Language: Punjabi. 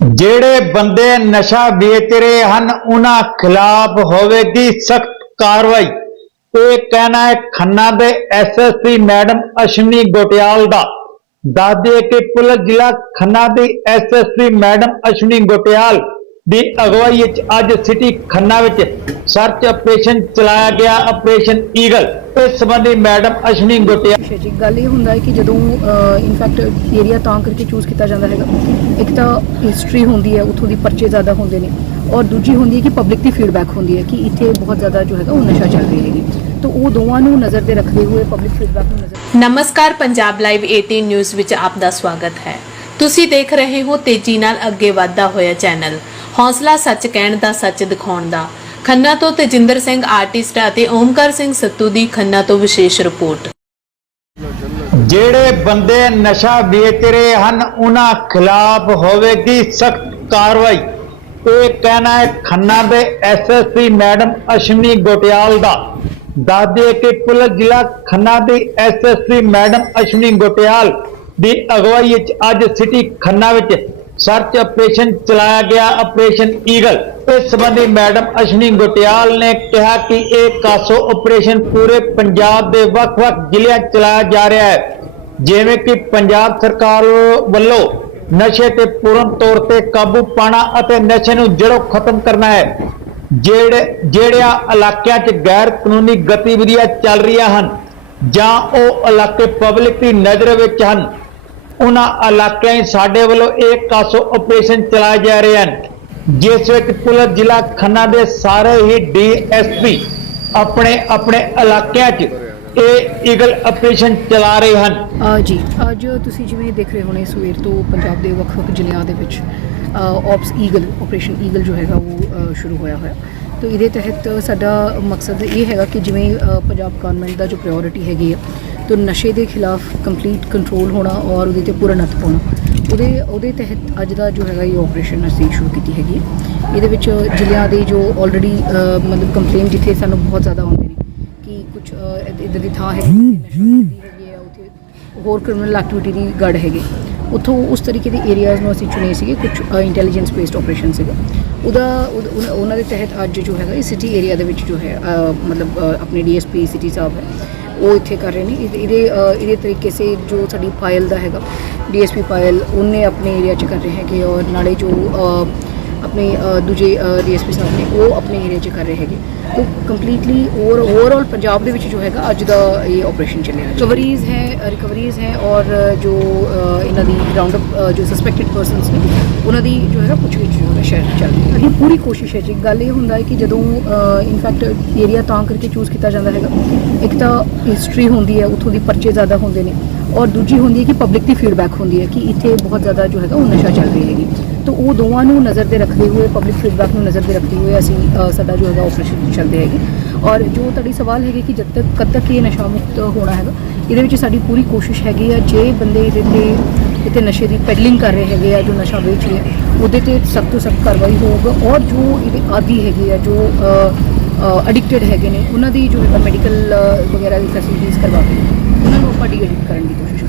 ਜਿਹੜੇ ਬੰਦੇ ਨਸ਼ਾ ਵੇਚ ਰਹੇ ਹਨ, ਉਹਨਾਂ ਖਿਲਾਫ ਹੋਵੇਗੀ ਸਖਤ ਕਾਰਵਾਈ। ਇਹ ਕਹਿਣਾ ਹੈ ਖੰਨਾ ਦੇ ਐਸਐਸਪੀ ਮੈਡਮ ਅਸ਼ਵਨੀ ਗੋਟਿਆਲ ਦਾ। ਦੱਸਦੇ ਕਿ ਪੁਲਿਸ ਜ਼ਿਲ੍ਹਾ ਖੰਨਾ ਦੀ ਐਸਐਸਪੀ ਮੈਡਮ ਅਸ਼ਵਨੀ ਗੋਟਿਆਲ ਦੀ ਅਗਵਾਈ ਵਿੱਚ ਅੱਜ ਸਿਟੀ ਖੰਨਾ ਵਿੱਚ ਸਰਚ ਆਪਰੇਸ਼ਨ ਚਲਾਇਆ ਗਿਆ ਆਪਰੇਸ਼ਨ ਈਗਲ। ਇਸ ਸੰਬੰਧੀ ਮੈਡਮ ਅਸ਼ਵਨੀ ਗੋਟਿਆਲ ਅੱਛਾ ਜੀ ਗੱਲ ਇਹ ਹੁੰਦਾ ਹੈ ਕਿ ਜਦੋਂ ਇਨਫੈਕਟ ਏਰੀਆ ਤਾਂ ਕਰਕੇ ਚੂਜ਼ ਕੀਤਾ ਜਾਂਦਾ ਹੈਗਾ ਇੱਕ ਤਾਂ ਹਿਸਟਰੀ ਹੁੰਦੀ ਹੈ ਉੱਥੋਂ ਦੀ ਪਰਚੇ ਜ਼ਿਆਦਾ ਹੁੰਦੇ ਨੇ ਔਰ ਦੂਜੀ ਹੁੰਦੀ ਹੈ ਕਿ ਪਬਲਿਕ ਦੀ ਫੀਡਬੈਕ ਹੁੰਦੀ ਹੈ ਕਿ ਇੱਥੇ ਬਹੁਤ ਜ਼ਿਆਦਾ ਜੋ ਹੈਗਾ ਉਹ ਨਸ਼ਾ ਚੱਲ ਰਹੀ ਹੈਗੀ। ਤਾਂ ਉਹ ਦੋਵਾਂ ਨੂੰ ਨਜ਼ਰ ਤੇ ਰੱਖਦੇ ਹੋਏ ਪਬਲਿਕ ਫੀਡਬੈਕ ਨੂੰ ਨਜ਼ਰ ਨਮਸਕਾਰ ਪੰਜਾਬ ਲਾਈਵ 18 ਨਿਊਜ਼ ਵਿੱਚ ਆਪ ਦਾ ਸਵਾਗਤ ਹੈ। ਤੁਸੀਂ ਦੇਖ ਰਹੇ ਹੋ ਤੇਜ਼ੀ ਨਾਲ ਅੱਗੇ ਵਧਦਾ ਹੋਇਆ ਚੈਨਲ ਹੌਸਲਾ ਸੱਚ ਕਹਿਣ ਦਾ, ਸੱਚ ਦਿਖਾਉਣ ਦਾ। ਖੰਨਾ ਤੋਂ ਤੇਜਿੰਦਰ ਸਿੰਘ ਆਰਟਿਸਟ ਅਤੇ ਓਮਕਾਰ ਸਿੰਘ ਸੱਤੂ ਦੀ ਖੰਨਾ ਤੋਂ ਵਿਸ਼ੇਸ਼ ਰਿਪੋਰਟ। ਜਿਹੜੇ ਬੰਦੇ ਨਸ਼ਾ ਵੇਚ ਰਹੇ ਹਨ, ਉਹਨਾਂ ਖਿਲਾਫ ਹੋਵੇਗੀ ਸਖਤ ਕਾਰਵਾਈ। ਇਹ ਕਹਿਣਾ ਹੈ ਖੰਨਾ ਦੇ ਐਸਐਸਪੀ ਮੈਡਮ ਅਸ਼ਵਨੀ ਗੋਟਿਆਲ ਦਾ। ਦੱਸਦੇ ਕਿ ਪੁਲਿਸ ਜ਼ਿਲ੍ਹਾ ਖੰਨਾ ਦੀ ਐਸਐਸਪੀ ਮੈਡਮ ਅਸ਼ਵਨੀ ਗੋਟਿਆਲ ਦੀ ਅਗਵਾਈ ਵਿੱਚ ਅੱਜ ਸਿਟੀ ਖੰਨਾ ਵਿੱਚ ਸਰਚ ਆਪਰੇਸ਼ਨ ਚਲਾਇਆ ਗਿਆ ਆਪਰੇਸ਼ਨ ਈਗਲ ਇਸ ਸੰਬੰਧੀ ਮੈਡਮ ਅਸ਼ਵਨੀ ਗੋਟਿਆਲ ਨੇ ਕਿਹਾ ਕਿ ਇਹ ਕਾਸੋ ਆਪਰੇਸ਼ਨ ਪੂਰੇ ਪੰਜਾਬ ਦੇ ਵੱਖ-ਵੱਖ ਜ਼ਿਲ੍ਹਿਆਂ ਚਲਾਇਆ ਜਾ ਰਿਹਾ ਹੈ। ਜਿਵੇਂ ਕਿ ਪੰਜਾਬ ਸਰਕਾਰ ਵੱਲੋਂ ਨਸ਼ੇ ਤੇ ਪੂਰਨ ਤੌਰ ਤੇ ਕਾਬੂ ਪਾਣਾ ਅਤੇ ਨਸ਼ੇ ਨੂੰ ਜੜੋਂ ਖਤਮ ਕਰਨਾ ਹੈ। ਜਿਹੜੇ, ਜਿਹੜਿਆਂ ਇਲਾਕਿਆਂ 'ਚ ਗੈਰ ਕਾਨੂੰਨੀ ਗਤੀਵਿਧੀਆਂ ਚੱਲ ਰਹੀਆਂ ਹਨ ਜਾਂ ਉਹ ਇਲਾਕੇ ਪਬਲਿਕ ਦੀ ਨਜ਼ਰ ਵਿੱਚ ਹਨ ਉਹਨਾਂ ਇਲਾਕਿਆਂ 'ਚ ਸਾਡੇ ਵੱਲੋਂ ਇਹ ਕਾਸੋ ਆਪਰੇਸ਼ਨ ਚਲਾਏ ਜਾ ਰਹੇ ਹਨ। ਜਿਸ ਵਿੱਚ ਪੁਲਿਸ ਜ਼ਿਲ੍ਹਾ ਖੰਨਾ ਦੇ ਸਾਰੇ ਹੀ ਡੀਐਸਪੀ ਆਪਣੇ ਆਪਣੇ ਇਲਾਕਿਆਂ 'ਚ ਇਹ ਈਗਲ ਆਪਰੇਸ਼ਨ ਚਲਾ ਰਹੇ ਹਨ। ਅ, ਜੀ ਅੱਜ ਤੁਸੀਂ ਜਿਵੇਂ ਦੇਖ ਰਹੇ ਹੋਣੇ ਸਵੇਰ ਤੋਂ ਪੰਜਾਬ ਦੇ ਵੱਖ-ਵੱਖ ਜ਼ਿਲ੍ਹਿਆਂ ਦੇ ਵਿੱਚ ਆਪਸ ਈਗਲ ਆਪਰੇਸ਼ਨ ਈਗਲ ਜੋ ਹੈਗਾ ਉਹ ਅ, ਸ਼ੁਰੂ ਹੋਇਆ ਹੋਇਆ। ਤਾਂ ਇਹਦੇ ਤਹਿਤ ਸਾਡਾ ਮਕਸਦ ਇਹ ਹੈਗਾ ਕਿ ਜਿਵੇਂ ਅ, ਪੰਜਾਬ ਗਵਰਨਮੈਂਟ ਦਾ ਜੋ ਪ੍ਰਾਇੋਰਟੀ ਹੈਗੀ ਆ ਤਾਂ ਨਸ਼ੇ ਦੇ ਖਿਲਾਫ ਕੰਪਲੀਟ ਕੰਟਰੋਲ ਹੋਣਾ ਔਰ ਉਹਦੇ ਤੇ ਪੂਰਾ ਨੱਥ ਪਾਉਣਾ। ਉਹਦੇ ਉਹਦੇ ਤਹਿਤ ਅੱਜ ਦਾ ਜੋ ਹੈਗਾ ਇਹ ਆਪਰੇਸ਼ਨ ਅਸੀਂ ਸ਼ੁਰੂ ਕੀਤੀ ਹੈਗੀ ਹੈ। ਇਹਦੇ ਵਿੱਚ ਜ਼ਿਲ੍ਹਿਆਂ ਦੇ ਜੋ ਆਲਰੇਡੀ ਮਤਲਬ ਕੰਪਲੇਨ ਜਿੱਥੇ ਸਾਨੂੰ ਬਹੁਤ ਜ਼ਿਆਦਾ ਆਉਂਦੇ ਨੇ ਕਿ ਕੁਝ ਇਦਾਂ ਦੀ ਥਾਂ ਹੈ ਨਸ਼ਾ ਹੈਗੀ ਹੈ ਉੱਥੇ ਹੋਰ ਕ੍ਰਿਮੀਨਲ ਐਕਟੀਵਿਟੀ ਦੀ ਗੜ ਹੈਗੇ। ਉੱਥੋਂ ਉਸ ਤਰੀਕੇ ਦੇ ਏਰੀਆਜ਼ ਨੂੰ ਅਸੀਂ ਚੁਣੇ ਸੀਗੇ ਕੁਝ ਇੰਟੈਲੀਜੈਂਸ ਬੇਸਡ ਆਪਰੇਸ਼ਨ ਸੀਗਾ। ਉਹਦਾ ਉਹਨਾਂ- ਦੇ ਤਹਿਤ ਅੱਜ ਜੋ ਹੈਗਾ ਇਹ ਸਿਟੀ ਏਰੀਆ ਦੇ ਵਿੱਚ ਜੋ ਹੈ ਅ, ਮਤਲਬ ਅ, ਆਪਣੇ ਡੀਐਸਪੀ ਸਿਟੀ ਸਾਹਿਬ ਹੈ। ਉਹ ਇੱਥੇ ਕਰ ਰਹੇ ਨੇ। ਇਹਦੇ ਇਹਦੇ ਇਹਦੇ ਤਰੀਕੇ ਸੇ ਜੋ ਸਾਡੀ ਪਾਇਲ ਦਾ ਹੈਗਾ ਡੀਐਸਪੀ ਪਾਇਲ ਉਹਨੇ ਆਪਣੇ ਏਰੀਆ 'ਚ ਕਰ ਰਹੇ ਹੈਗੇ ਔਰ ਨਾਲੇ ਜੋ ਆਪਣੇ ਦੂਜੇ ਡੀਐਸਪੀ ਸਾਹਿਬ ਨੇ ਉਹ ਆਪਣੇ ਏਰੀਆ 'ਚ ਕਰ ਰਹੇ ਹੈਗੇ। ਤਾਂ ਕੰਪਲੀਟਲੀ ਓਵਰ ਓਵਰਆਲ ਪੰਜਾਬ ਦੇ ਵਿੱਚ ਜੋ ਹੈਗਾ ਅੱਜ ਦਾ ਇਹ ਆਪਰੇਸ਼ਨ ਚੱਲਿਆ ਰਿਕਵਰੀਜ਼ ਹੈ ਰਿਕਵਰੀਜ਼ ਹੈ ਔਰ ਜੋ ਇਹਨਾਂ ਦੀ ਰਾਉਂਡ ਅਪ ਜੋ ਸਸਪੈਕਟਡ ਪਰਸਨਸ ਨੇ ਉਹਨਾਂ ਦੀ ਜੋ ਹੈਗਾ ਪੁੱਛਗਿੱਛ ਜੋ ਹੈ ਸ਼ਹਿਰ ਚੱਲ ਰਹੀ ਹੈ। ਸਾਡੀ ਪੂਰੀ ਕੋਸ਼ਿਸ਼ ਹੈ ਜੀ। ਗੱਲ ਇਹ ਹੁੰਦਾ ਹੈ ਕਿ ਜਦੋਂ ਇਨਫੈਕਟ ਏਰੀਆ ਤਾਂ ਕਰਕੇ ਚੂਜ਼ ਕੀਤਾ ਜਾਂਦਾ ਹੈਗਾ ਇੱਕ ਤਾਂ ਹਿਸਟਰੀ ਹੁੰਦੀ ਹੈ ਉੱਥੋਂ ਦੀ ਪਰਚੇ ਜ਼ਿਆਦਾ ਹੁੰਦੇ ਨੇ। ਔਰ ਦੂਜੀ ਹੁੰਦੀ ਹੈ ਕਿ ਪਬਲਿਕ ਦੀ ਫੀਡਬੈਕ ਹੁੰਦੀ ਹੈ ਕਿ ਇੱਥੇ ਬਹੁਤ ਜ਼ਿਆਦਾ ਜੋ ਹੈਗਾ ਉਹ ਨਸ਼ਾ ਚੱਲ ਰਹੀ ਹੈਗੀ। ਤਾਂ ਉਹ ਦੋਵਾਂ ਨੂੰ ਨਜ਼ਰ ਦੇ ਰੱਖਦੇ ਹੋਏ ਪਬਲਿਕ ਫੀਡਬੈਕ ਨੂੰ ਨਜ਼ਰ ਦੇ ਰੱਖਦੇ ਹੋਏ ਅਸੀਂ ਸਾਡਾ ਜੋ ਹੈਗਾ ਆਪਰੇਸ਼ਨ ਚੱਲਦੇ ਹੈਗੇ। ਔਰ ਜੋ ਤੁਹਾਡੀ ਸਵਾਲ ਹੈਗੇ ਕਿ ਜਦ ਤੱਕ, ਕਦ ਤੱਕ ਇਹ ਨਸ਼ਾ ਮੁਕਤ ਹੋਣਾ ਹੈਗਾ, ਇਹਦੇ ਵਿੱਚ ਸਾਡੀ ਪੂਰੀ ਕੋਸ਼ਿਸ਼ ਹੈਗੀ ਆ, ਜੇ ਬੰਦੇ ਇਹਦੇ ਤੇ, ਇੱਥੇ ਨਸ਼ੇ ਦੀ ਪੈਡਲਿੰਗ ਕਰ ਰਹੇ ਹੈਗੇ ਆ, ਜੋ ਨਸ਼ਾ ਵੇਚ ਰਹੇ ਉਹਦੇ ਤੇ ਸਖਤ ਤੋਂ ਸਖਤ ਕਾਰਵਾਈ ਹੋਊਗਾ। ਔਰ ਜੋ ਇਹਦੇ ਆਦੀ ਹੈਗੇ ਆ, ਜੋ ਐਡਿਕਟਡ ਹੈਗੇ ਨੇ, ਉਹਨਾਂ ਦੀ ਜੋ ਹੈ ਮੈਡੀਕਲ ਵਗੈਰਾ ਦੀ ਫੈਸਿਲਿਟੀਜ਼ ਕਰਵਾ ਕੇ। ਉਹਨਾਂ ਨੂੰ